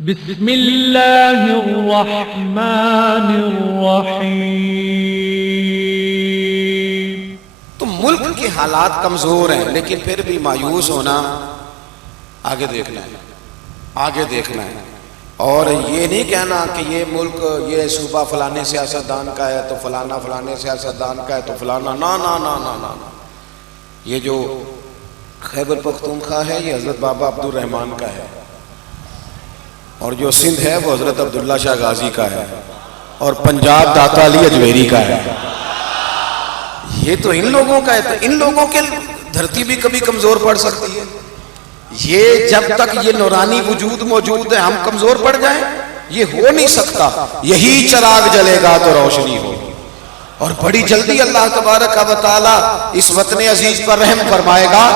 بسم اللہ الرحمن الرحیم۔ تو ملک کے حالات کمزور ہیں، لیکن پھر بھی مایوس ہونا، آگے دیکھنا ہے، آگے دیکھنا ہے، اور یہ نہیں کہنا کہ یہ ملک، یہ صوبہ فلانے سیاستدان کا ہے تو فلانا فلانے سیاستدان کا ہے تو فلانا، نا نا نا نا نا۔ یہ جو خیبر پختونخوا ہے یہ حضرت بابا عبدالرحمن کا ہے، اور جو سندھ ہے وہ حضرت عبداللہ شاہ غازی کا ہے، اور پنجاب داتا علی اجمیری کا ہے۔ یہ تو ان لوگوں کا ہے، تو ان لوگوں کے دھرتی بھی کبھی کمزور پڑ سکتی ہے۔ یہ جب تک یہ نورانی وجود موجود ہے ہم کمزور پڑ جائیں، یہ ہو نہیں سکتا۔ یہی چراغ جلے گا تو روشنی ہوگی، اور بڑی جلدی اللہ تبارک و تعالی اس وطن عزیز پر رحم فرمائے گا۔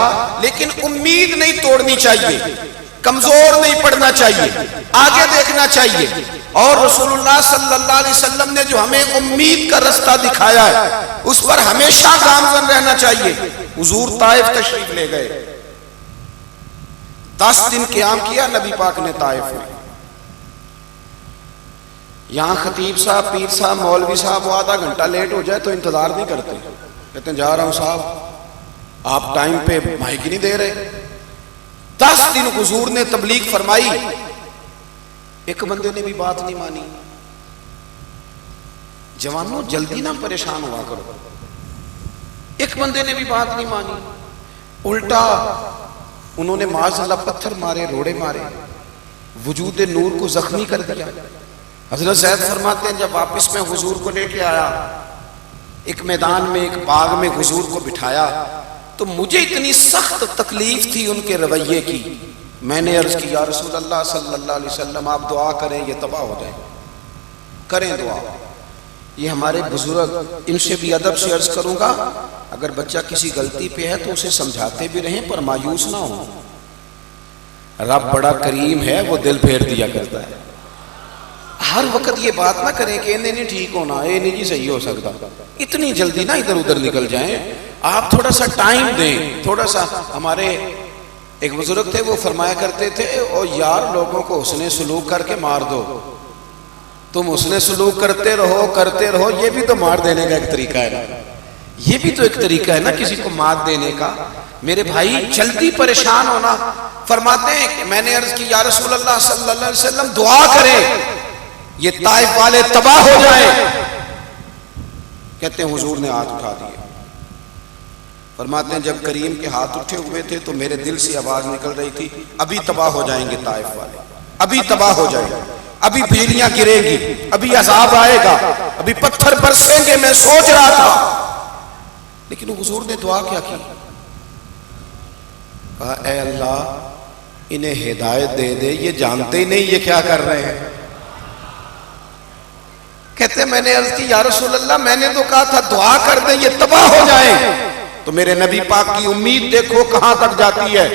لیکن امید نہیں توڑنی چاہیے، کمزور نہیں پڑنا چاہیے، آگے دیکھنا چاہیے، اور رسول اللہ صلی اللہ علیہ وسلم نے جو ہمیں امید کا رستہ دکھایا ہے اس پر ہمیشہ گامزن رہنا چاہیے۔ حضور طائف تشریف لے گئے، 10 دن قیام کیا نبی پاک نے طائف میں۔ یہاں خطیب صاحب، پیر صاحب، مولوی صاحب وہ آدھا گھنٹہ لیٹ ہو جائے تو انتظار نہیں کرتے، کہتے ہیں جا رہا ہوں صاحب، آپ ٹائم پہ مائک نہیں دے رہے۔ 10 دن حضور نے تبلیغ فرمائی، ایک بندے نے بھی بات نہیں مانی۔ جوانوں جلدی نہ پریشان ہوا کرو، ایک بندے نے بھی بات نہیں مانی، الٹا انہوں نے معاذ اللہ پتھر مارے، روڑے مارے، وجود نور کو زخمی کر دیا۔ حضرت زید فرماتے ہیں جب واپس میں حضور کو لے کے آیا، ایک میدان میں، ایک باغ میں حضور کو بٹھایا، تو مجھے اتنی سخت تکلیف تھی ان کے رویے کی، میں نے عرض کی یا رسول اللہ صلی اللہ علیہ وسلم آپ دعا کریں یہ تباہ ہو جائیں، کریں دعا۔ یہ ہمارے بزرگ، ان سے بھی ادب سے عرض کروں گا، اگر بچہ کسی غلطی پہ ہے تو اسے سمجھاتے بھی رہیں پر مایوس نہ ہو۔ رب بڑا کریم ہے، وہ دل پھیر دیا کرتا ہے۔ ہر وقت یہ بات نہ کریں کہ انہیں نہیں ٹھیک ہونا، یہ نہیں جی صحیح ہو سکتا، اتنی جلدی نہ ادھر ادھر نکل جائیں، آپ تھوڑا سا ٹائم دیں، تھوڑا سا۔ ہمارے ایک بزرگ تھے وہ فرمایا کرتے تھے، او یار لوگوں کو حسن سلوک کر کے مار دو، تم حسن سلوک کرتے رہو، یہ بھی تو مار دینے کا ایک طریقہ ہے نا، یہ بھی تو ایک طریقہ ہے نا کسی کو مار دینے کا۔ میرے بھائی جلدی پریشان ہونا، فرماتے ہیں کہ میں نے عرض کی یا رسول اللہ صلی اللہ علیہ وسلم دعا کریں یہ طائف والے تباہ ہو جائیں، کہتے ہیں حضور نے ہاتھ اٹھا دیے۔ فرماتے ہیں جب کریم کے ہاتھ اٹھے ہوئے تھے تو میرے دل سے آواز نکل رہی تھی ابھی تباہ ہو جائیں گے طائف والے، ابھی تباہ ہو جائیں گے، ابھی بجلیاں گریں گی، ابھی عذاب آئے گا، ابھی پتھر برسیں گے۔ میں سوچ رہا تھا، لیکن حضور نے دعا کیا کی؟ کہا اے اللہ انہیں ہدایت دے دے، یہ جانتے ہی نہیں یہ کیا کر رہے ہیں۔ کہتے ہیں میں نے عرض کی یا رسول اللہ میں نے تو کہا تھا دعا کر دیں یہ تباہ ہو جائیں، تو میرے نبی پاک کی امید دیکھو کہاں تک جاتی ہے۔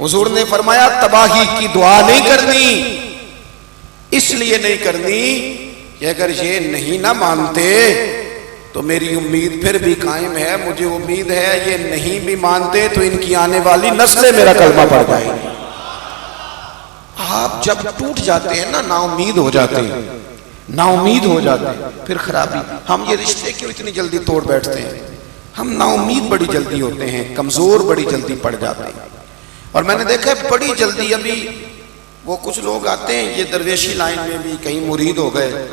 حضور نے فرمایا تباہی کی دعا نہیں کرنی، اس لیے نہیں کرنی کہ اگر یہ نہیں نہ مانتے تو میری امید پھر بھی قائم ہے، مجھے امید ہے یہ نہیں بھی مانتے تو ان کی آنے والی نسلیں میرا کلمہ پڑھ جائیں گی۔ آپ جب ٹوٹ جاتے ہیں نا، نا امید ہو جاتے ہیں، نا امید ہو جاتے ہیں، پھر خرابی۔ ہم یہ رشتے کیوں اتنی جلدی توڑ بیٹھتے ہیں؟ ہم نا امید بڑی جلدی ہوتے ہیں، کمزور بڑی جلدی پڑ جاتے ہیں۔ اور میں نے دیکھا ہے بڑی جلدی، ابھی وہ کچھ لوگ آتے ہیں یہ درویشی لائن میں بھی کہیں مرید ہو گئے،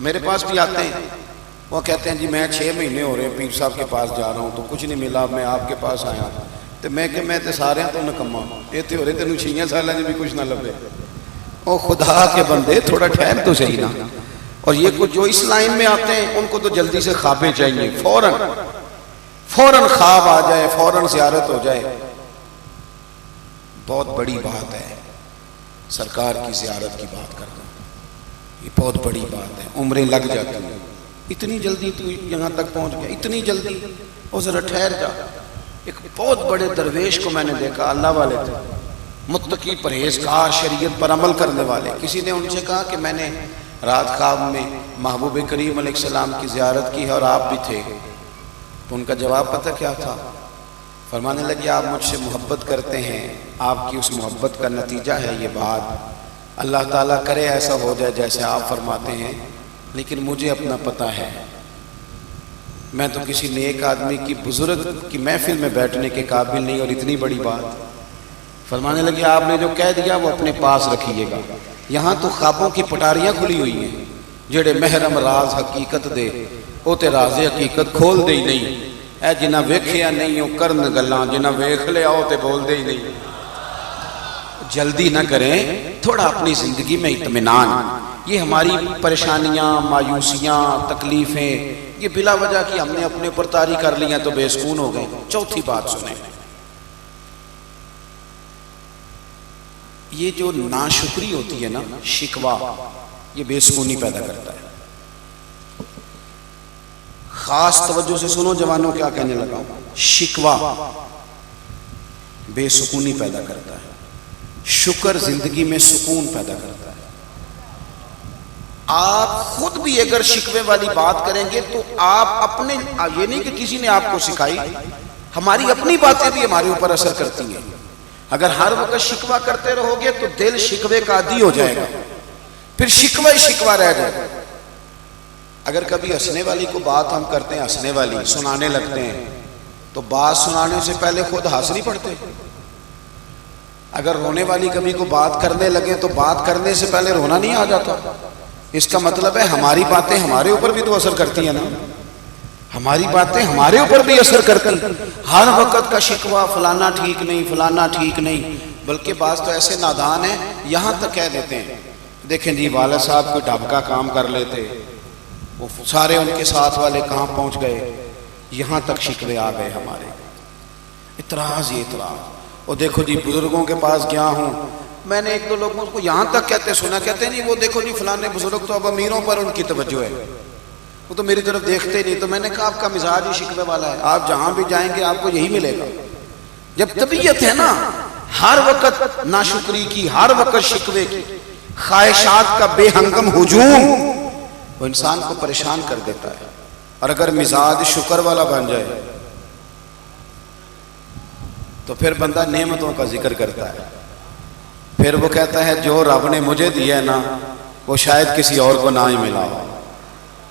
میرے پاس بھی آتے ہیں، وہ کہتے ہیں جی میں 6 مہینے ہو رہے ہیں پیر صاحب کے پاس جا رہا ہوں تو کچھ نہیں ملا، میں آپ کے پاس آیا تو میں کہ میں تے سارے تو نکما، یہ تے ہو رہے تینوں 6 سالوں میں بھی کچھ نہ لبے۔ او خدا کے بندے تھوڑا ٹھہر تو صحیح نا۔ اور یہ کچھ جو اس لائن میں آتے ہیں ان کو تو جلدی سے خوابیں چاہیے، فوراً خواب آ جائے، فوراً زیارت ہو جائے۔ بہت بڑی بات ہے سرکار کی زیارت کی بات کرنا، یہ بہت بڑی بات ہے، عمریں لگ جاتی ہیں۔ اتنی جلدی تو یہاں تک پہنچ گیا، اتنی جلدی، اور ذرا ٹھہر جا۔ ایک بہت بڑے درویش کو میں نے دیکھا، اللہ والے تھے، متقی پرہیزگار، شریعت پر عمل کرنے والے۔ کسی نے ان سے کہا کہ میں نے رات خواب میں محبوب کریم علیہ السلام کی زیارت کی ہے اور آپ بھی تھے، تو ان کا جواب پتہ کیا تھا؟ فرمانے لگے آپ مجھ سے محبت کرتے ہیں، آپ کی اس محبت کا نتیجہ ہے یہ بات اللہ تعالیٰ کرے ایسا ہو جائے جیسے آپ فرماتے ہیں، لیکن مجھے اپنا پتہ ہے، میں تو کسی نیک آدمی کی بزرگ کی محفل میں بیٹھنے کے قابل نہیں، اور اتنی بڑی بات فرمانے لگے آپ نے جو کہہ دیا وہ اپنے پاس رکھیے گا، یہاں تو خوابوں کی پٹاریاں کھلی ہوئی ہیں، جڑے محرم راز حقیقت دے وہ تے راز حقیقت کھول دے ہی نہیں، اے جنہ ویکھیا نہیں ہو کرن گلاں، جنہ ویکھ لیا ہو تے بول دے ہی نہیں۔ جلدی نہ کریں، تھوڑا اپنی زندگی میں اطمینان۔ یہ ہماری پریشانیاں، مایوسیاں، تکلیفیں، یہ بلا وجہ کی ہم نے اپنے اوپر طاری کر لی ہیں تو بے سکون ہو گئے۔ چوتھی بات سنیں، یہ جو ناشکری ہوتی ہے نا، شکوہ، یہ بے سکونی پیدا کرتا ہے۔ خاص توجہ سے سنو جوانوں، کیا کہنے لگا ہوں، شکوہ بے سکونی پیدا کرتا ہے، شکر زندگی میں سکون پیدا کرتا ہے۔ آپ خود بھی اگر شکوے والی بات کریں گے تو آپ اپنے، یہ نہیں کہ کسی نے آپ کو سکھائی، ہماری اپنی باتیں بھی ہمارے اوپر اثر کرتی ہیں۔ اگر ہر وقت شکوہ کرتے رہو گے تو دل شکوے کا عادی ہو جائے گا، پھر شکوہ ہی شکوہ رہ جائے گا۔ اگر کبھی ہنسنے والی کو بات ہم کرتے ہیں، ہنسنے والی سنانے لگتے ہیں، تو بات سنانے سے پہلے خود ہنس نہیں پڑتے؟ اگر رونے والی کبھی کو بات کرنے لگے تو بات کرنے سے پہلے رونا نہیں آ جاتا؟ اس کا مطلب ہے ہماری باتیں ہمارے اوپر بھی تو اثر کرتی ہیں نا، ہماری باتیں ہمارے اوپر بھی اثر کرتی ہیں۔ ہر وقت کا شکوہ فلانا ٹھیک نہیں، فلانا ٹھیک نہیں، بلکہ بعض تو ایسے نادان ہیں یہاں تک کہہ دیتے ہیں، دیکھیں جی والد صاحب کوئی ڈھب کا کام کر لیتے، وہ سارے ان کے ساتھ والے کہاں پہنچ گئے، یہاں تک شکوے آ گئے ہمارے۔ اعتراض ہی اعتراض۔ اور دیکھو جی بزرگوں کے پاس گیا ہوں، میں نے ایک دو لوگوں کو یہاں تک کہتے سنا، کہتے نہیں وہ دیکھو جی فلانے بزرگ تو اب امیروں پر ان کی توجہ ہے، وہ تو میری طرف دیکھتے نہیں۔ تو میں نے کہا آپ کا مزاج ہی شکوے والا ہے، آپ جہاں بھی جائیں گے آپ کو یہی ملے گا۔ جب طبیعت ہے نا ہر وقت ناشکری کی، ہر وقت شکوے کی، خواہشات کا بے ہنگم ہجوم، وہ انسان کو پریشان کر دیتا ہے۔ اور اگر مزاج شکر والا بن جائے تو پھر بندہ نعمتوں کا ذکر کرتا ہے، پھر وہ کہتا ہے جو رب نے مجھے دیا ہے نا وہ شاید کسی اور کو نہ ہی ملا ہو۔